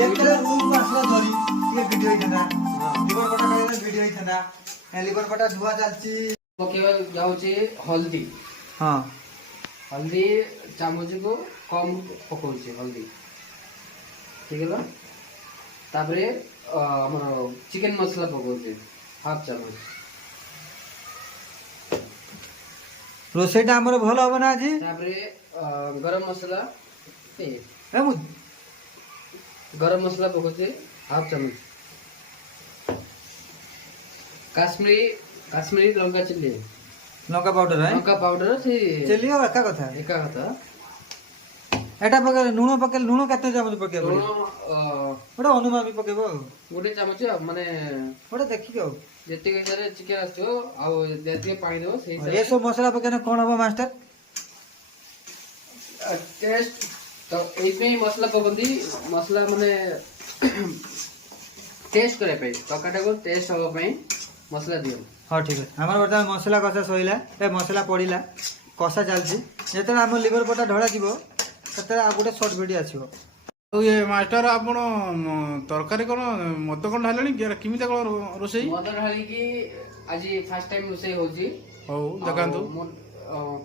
ଯେତେବେଳେ ରୁମ୍ ଆସିଲା ଧରି ଟିକେ ଭିଡିଓ ହେଇଥାନ୍ତା ଲିଭର କଟା ଖାଇଲେ ଭିଡିଓ ହେଇଥାନ୍ତା ଲିଭର କଟା ଧୁଆ ଚାଲିଛି ପକେଇବା ଯାଉଛି ହଳଦୀ ହଁ हल्दी चामच को कम पकाउछि हल्दी ठीक है तापरे हमर चिकन मसाला पकाउछि हाफ चामच रोसेटा हमर भलो हो ना जी तापरे गरम मसाला ए मु गरम मसाला पकाउछि हाफ चामच काश्मीरी लंका चिल्ली लंका पाउडर से चली हो एका कथा एटा पके लूण केते चामच पके लूण ओटा अनुमान भी पकेबो गोटे चामच माने ओटा देखि के जति के चिकन आछो आ जति पानी देबो सही ये सब मसाला पकेना कोन हो मास्टर टेस्ट तो एपे मसाला पकंदी मसाला माने टेस्ट करे पे तकाटा को टेस्ट हो पे मसाला दियो हाँ ठीक है हमारे बर्तमान मसला कषा सैला ए मसला पड़ा कषा चलती जो आम लिवर पटा ढला जीव से गोटे सर्ट भिडियो आसो ये मास्टर आपण तरकारी कोन मत कोन ढालणी किमिता कोन रोसई मत ढाली की आज फर्स्ट टाइम रोसई होजी हो देखांतु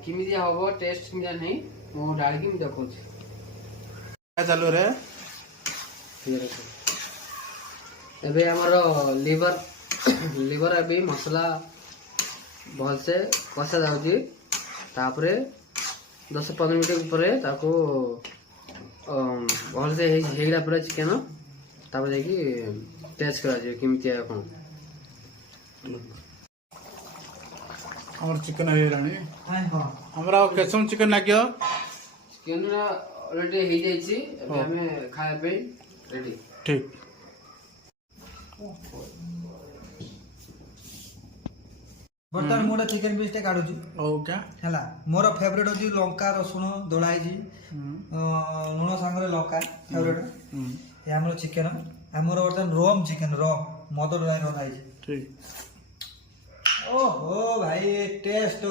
किमिता होबो टेस्ट किमिता नहीं मो ढाली की देखौछि चालू रे एबे हमरो लिवर अभी मसला भल से कषा जाऊँगी तापरे 10-15 मिनट ऊपर ताको भल से हेगला पूरा चिकन तापर जाकि टेस्ट करा जे किमितिया कोन हमर चिकन हे रानी हां हां हमरा केसम चिकन लागियो चिकन ऑलरेडी हे जाई छी अबे हमें खाए पे रेडी ठीक बर्तमान मोटा चिकन पीस टे काढुची ओ क्या हला मोर फेवरेट होची लंका रसुण दोळाई जी लुण सांगरे लंका फेवरेट ये हमर चिकन हमर बर्तमान रोम चिकन रो मदर राई रो खाई ठीक ओहो भाई टेस्ट